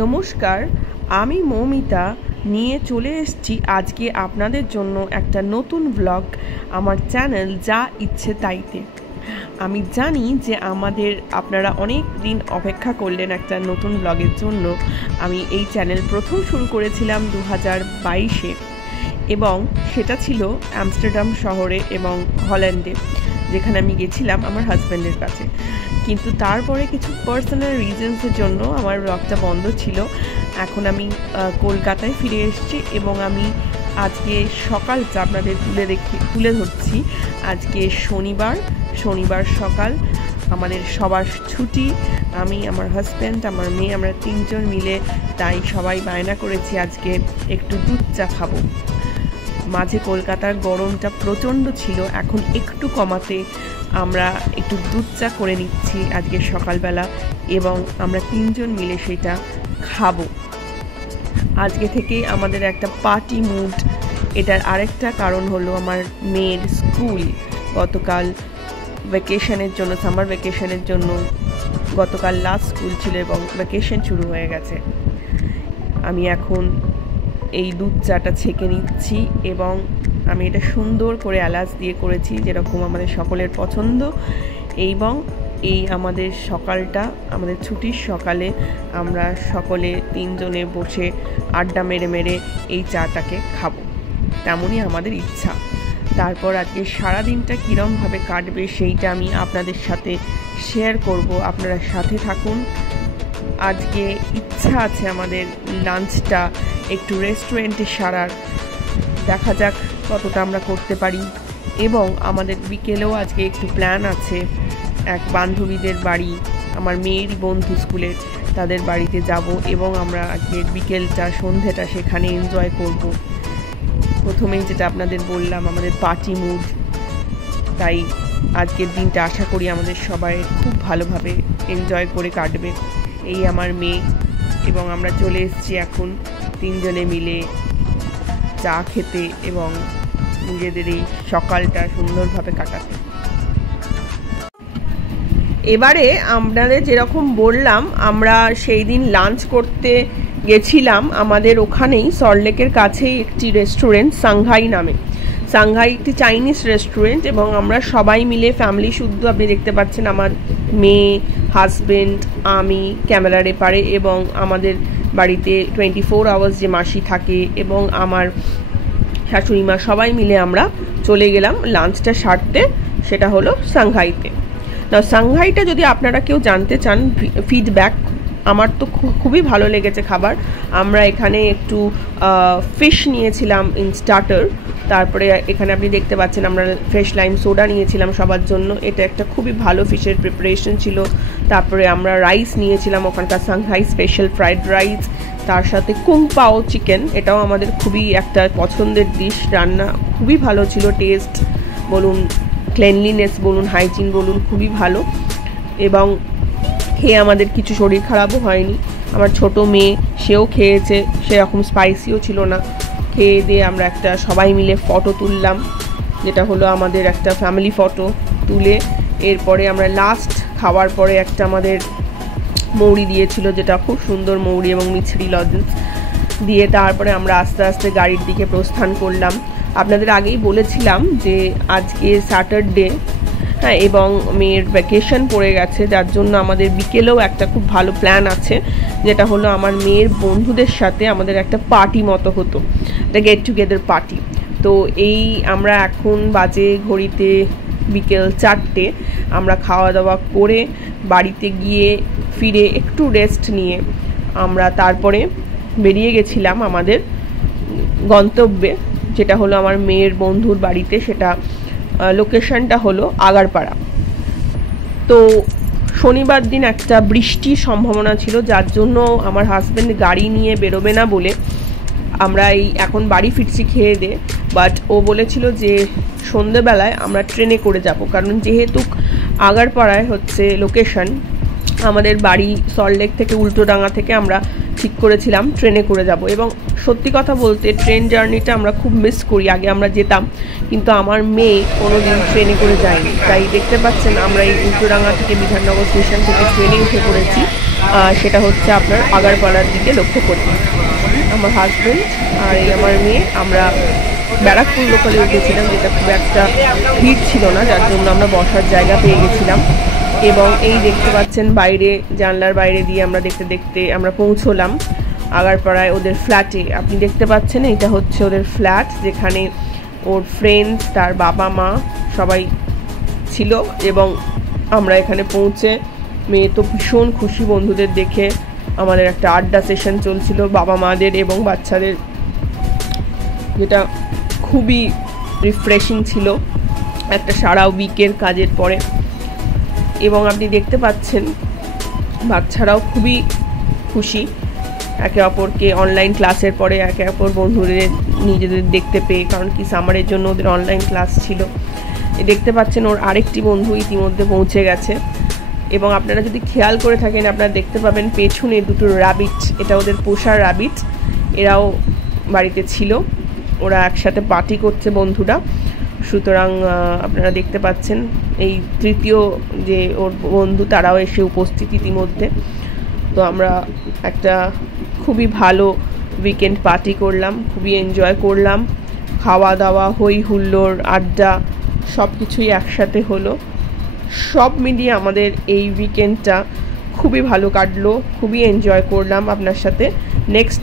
নমস্কার, আমি মৌমিতা নিয়ে চলে এসেছি আজকে আপনাদের জন্য একটা নতুন ব্লগ আমার চ্যানেল যা ইচ্ছে তাইতে। আমি জানি যে আপনারা অনেক দিন অপেক্ষা করলেন একটা নতুন ব্লগের জন্য। আমি এই চ্যানেল প্রথম শুরু করেছিলাম 2022-এ এবং সেটা ছিল আমস্টারডাম শহরে এবং হল্যান্ডে, যেখানে আমি গেছিলাম আমার হাজব্যান্ডের কাছে। কিন্তু তারপরে কিছু পার্সোনাল রিজনসের জন্য আমার ব্লগটা বন্ধ ছিল। এখন আমি কলকাতায় ফিরে এসেছি এবং আমি আজকে সকালটা আপনাদের তুলে ধরছি। আজকে শনিবার সকাল, আমাদের সবার ছুটি। আমি, আমার হাজব্যান্ড, আমার মেয়ে, আমরা তিনজন মিলে তাই সবাই বায়না করেছি আজকে একটু দুধ চা খাবো। মাঝে কলকাতার গরমটা প্রচণ্ড ছিল, এখন একটু কমাতে আমরা একটু দুধ চা করে নিচ্ছি আজকে সকালবেলা এবং আমরা তিনজন মিলে সেটা খাবো। আজকে থেকে আমাদের একটা পার্টি মুড। এটার আরেকটা কারণ হলো আমার মেয়ের স্কুল গতকাল সামার ভ্যাকেশনের জন্য গতকাল লাস্ট স্কুল ছিল এবং ভ্যাকেশন শুরু হয়ে গেছে। আমি এখন এই দুধ চাটা ছেঁকে নিচ্ছি এবং আমি এটা সুন্দর করে এলাচ দিয়ে করেছি, যেরকম আমাদের সকলের পছন্দ। এবং এই আমাদের সকালটা, আমাদের ছুটির সকালে আমরা সকলে তিনজনে বসে আড্ডা মেরে এই চাটাকে খাবো, তেমনই আমাদের ইচ্ছা। তারপর আজকে সারাদিনটা কীরমভাবে কাটবে সেইটা আমি আপনাদের সাথে শেয়ার করব, আপনারা সাথে থাকুন। আজকে ইচ্ছা আছে আমাদের লাঞ্চটা একটু রেস্টুরেন্টে সারার, দেখা যাক কতটা আমরা করতে পারি। এবং আমাদের বিকেলেও আজকে একটু প্ল্যান আছে, এক বান্ধবীদের বাড়ি, আমার মেয়েরই বন্ধু স্কুলের, তাদের বাড়িতে যাব এবং আমরা আজকে বিকেলটা সন্ধেটা সেখানে এনজয় করব। প্রথমেই যেটা আপনাদের বললাম, আমাদের পার্টি মুড, তাই আজকের দিনটা আশা করি আমাদের সবাই খুব ভালোভাবে এনজয় করে কাটবে। এই আমার মেয়ে এবং আমরা চলে এসেছি এখন তিনজনে মিলে চা খেতে এবং নিজেদের এই সকালটা সুন্দরভাবে কাটাতে। এবারে আপনাদের যেরকম বললাম, আমরা সেই দিন লাঞ্চ করতে গেছিলাম আমাদের ওখানেই সল্টলেকের কাছেই একটি রেস্টুরেন্ট, সাংহাই নামে। সাংহাই একটি চাইনিজ রেস্টুরেন্ট এবং আমরা সবাই মিলে ফ্যামিলি শুদ্ধ, আপনি দেখতে পাচ্ছেন আমার মেয়ে, হাজব্যান্ড, আমি ক্যামেরার এপারে এবং আমাদের বাড়িতে 24 আওয়ার্স যে মাসি থাকে এবং আমার শাশুড়ি মা, সবাই মিলে আমরা চলে গেলাম লাঞ্চটা সারতে। সেটা হলো সাংহাইতে। না, সাংহাইটা যদি আপনারা কেউ জানতে চান ফিডব্যাক, আমার তো খুবই ভালো লেগেছে খাবার। আমরা এখানে একটু ফিশ নিয়েছিলাম ইন স্টার্টার, তারপরে এখানে আপনি দেখতে পাচ্ছেন আমরা ফ্রেশ লাইম সোডা নিয়েছিলাম সবার জন্য, এটা একটা খুবই ভালো ফিশের প্রিপারেশন ছিল। তারপরে আমরা রাইস নিয়েছিলাম, ওখানকার সাংহাই স্পেশাল ফ্রাইড রাইস, তার সাথে কুং পাও চিকেন, এটাও আমাদের খুবই একটা পছন্দের ডিশ। রান্না খুবই ভালো ছিল, টেস্ট বলুন, ক্লিনলিনেস বলুন, হাইজিন বলুন, খুবই ভালো। এবং খেয়ে আমাদের কিছু শরীর খারাপও হয়নি। আমার ছোট মেয়ে, সেও খেয়েছে, সেরকম স্পাইসিও ছিল না। খেয়ে দিয়ে আমরা একটা সবাই মিলে ফটো তুললাম, যেটা হলো আমাদের একটা ফ্যামিলি ফটো তুলে এরপরে আমরা লাস্ট খাওয়ার পরে একটা আমাদের মৌরি দিয়েছিল, যেটা খুব সুন্দর মৌরি এবং মিছরি লজেন্স দিয়ে তারপরে আমরা আস্তে আস্তে গাড়ির দিকে প্রস্থান করলাম। আপনাদের আগেই বলেছিলাম যে আজকে স্যাটারডে, হ্যাঁ, এবং মেয়ের ভ্যাকেশন পড়ে গেছে, যার জন্য আমাদের বিকেলেও একটা খুব ভালো প্ল্যান আছে, যেটা হলো আমার মেয়ের বন্ধুদের সাথে আমাদের একটা পার্টি মতো হতো, একটা গেট টুগেদার পার্টি। তো এই আমরা এখন বাজে ঘড়িতে বিকেল 4টে, আমরা খাওয়া দাওয়া করে বাড়িতে গিয়ে ফিরে একটু রেস্ট নিয়ে আমরা তারপরে বেরিয়ে গেছিলাম আমাদের গন্তব্যে, যেটা হলো আমার মেয়ের বন্ধুর বাড়িতে। সেটা লোকেশনটা হলো আগারপাড়া। তো শনিবার দিন একটা বৃষ্টির সম্ভাবনা ছিল, যার জন্য আমার হাজব্যান্ড গাড়ি নিয়ে বেরোবে না বলে আমরা এখন বাড়ি ফিরছি খেয়ে দিয়ে। বাট ও বলেছিল যে সন্ধেবেলায় আমরা ট্রেনে করে যাব, কারণ যেহেতু আগারপাড়ায় হচ্ছে লোকেশন, আমাদের বাড়ি সল্টলেক থেকে উল্টোডাঙ্গা থেকে আমরা ঠিক করেছিলাম ট্রেনে করে যাব। এবং সত্যি কথা বলতে ট্রেন জার্নিটা আমরা খুব মিস করি। আগে আমরা যেতাম, কিন্তু আমার মেয়ে কোনো দিন ট্রেনে করে যায়নি, তাই দেখতে পাচ্ছেন আমরা এই উল্টোডাঙ্গা থেকে বিধাননগর স্টেশন থেকে ট্রেনে উঠে পড়েছি সেটা হচ্ছে আপনার আগারপাড়ার দিকে লক্ষ্য করে। আমার হাজব্যান্ড আর এই আমার মেয়ে আমরা ব্যারাকপুর লোকালে উঠেছিলাম, যেটা খুব একটা ভিড় ছিল না, যার জন্য আমরা বসার জায়গা পেয়ে গেছিলাম। এবং এই দেখতে পাচ্ছেন বাইরে, জানলার বাইরে দিয়ে আমরা দেখতে দেখতে আমরা পৌঁছলাম আগারপাড়ায় ওদের ফ্ল্যাটে। আপনি দেখতে পাচ্ছেন এটা হচ্ছে ওদের ফ্ল্যাট, যেখানে ওর ফ্রেন্ডস, তার বাবা মা সবাই ছিল। এবং আমরা এখানে পৌঁছে মেয়ে তো ভীষণ খুশি বন্ধুদের দেখে। আমাদের একটা আড্ডা সেশন চলছিল বাবা মাদের এবং বাচ্চাদের, যেটা খুবই রিফ্রেশিং ছিল একটা সারা উইকের কাজের পরে। এবং আপনি দেখতে পাচ্ছেন বাচ্চারাও খুবই খুশি একে অপরকে অনলাইন ক্লাসের পরে একে অপর বন্ধুদের নিজেদের দেখতে পেয়ে, কারণ কি সামারের জন্য ওদের অনলাইন ক্লাস ছিল। দেখতে পাচ্ছেন ওর আরেকটি বন্ধু ইতিমধ্যে পৌঁছে গেছে। এবং আপনারা যদি খেয়াল করে থাকেন আপনারা দেখতে পাবেন পেছনে দুটো র্যাবিট, এটা ওদের পোষা র্যাবিট, এরাও বাড়িতে ছিল। ওরা একসাথে পার্টি করছে বন্ধুরা। সুতরাং আপনারা দেখতে পাচ্ছেন এই তৃতীয় যে ওর বন্ধু তারাও এসে উপস্থিত ইতিমধ্যে। তো আমরা একটা খুবই ভালো উইকেন্ড পার্টি করলাম, খুবই এনজয় করলাম। খাওয়া দাওয়া, হই হুল্লোড়, আড্ডা সব কিছুই একসাথে হলো। সব মিলিয়ে আমাদের এই উইকেন্ডটা খুবই ভালো কাটলো, খুবই এনজয় করলাম আপনার সাথে। নেক্সট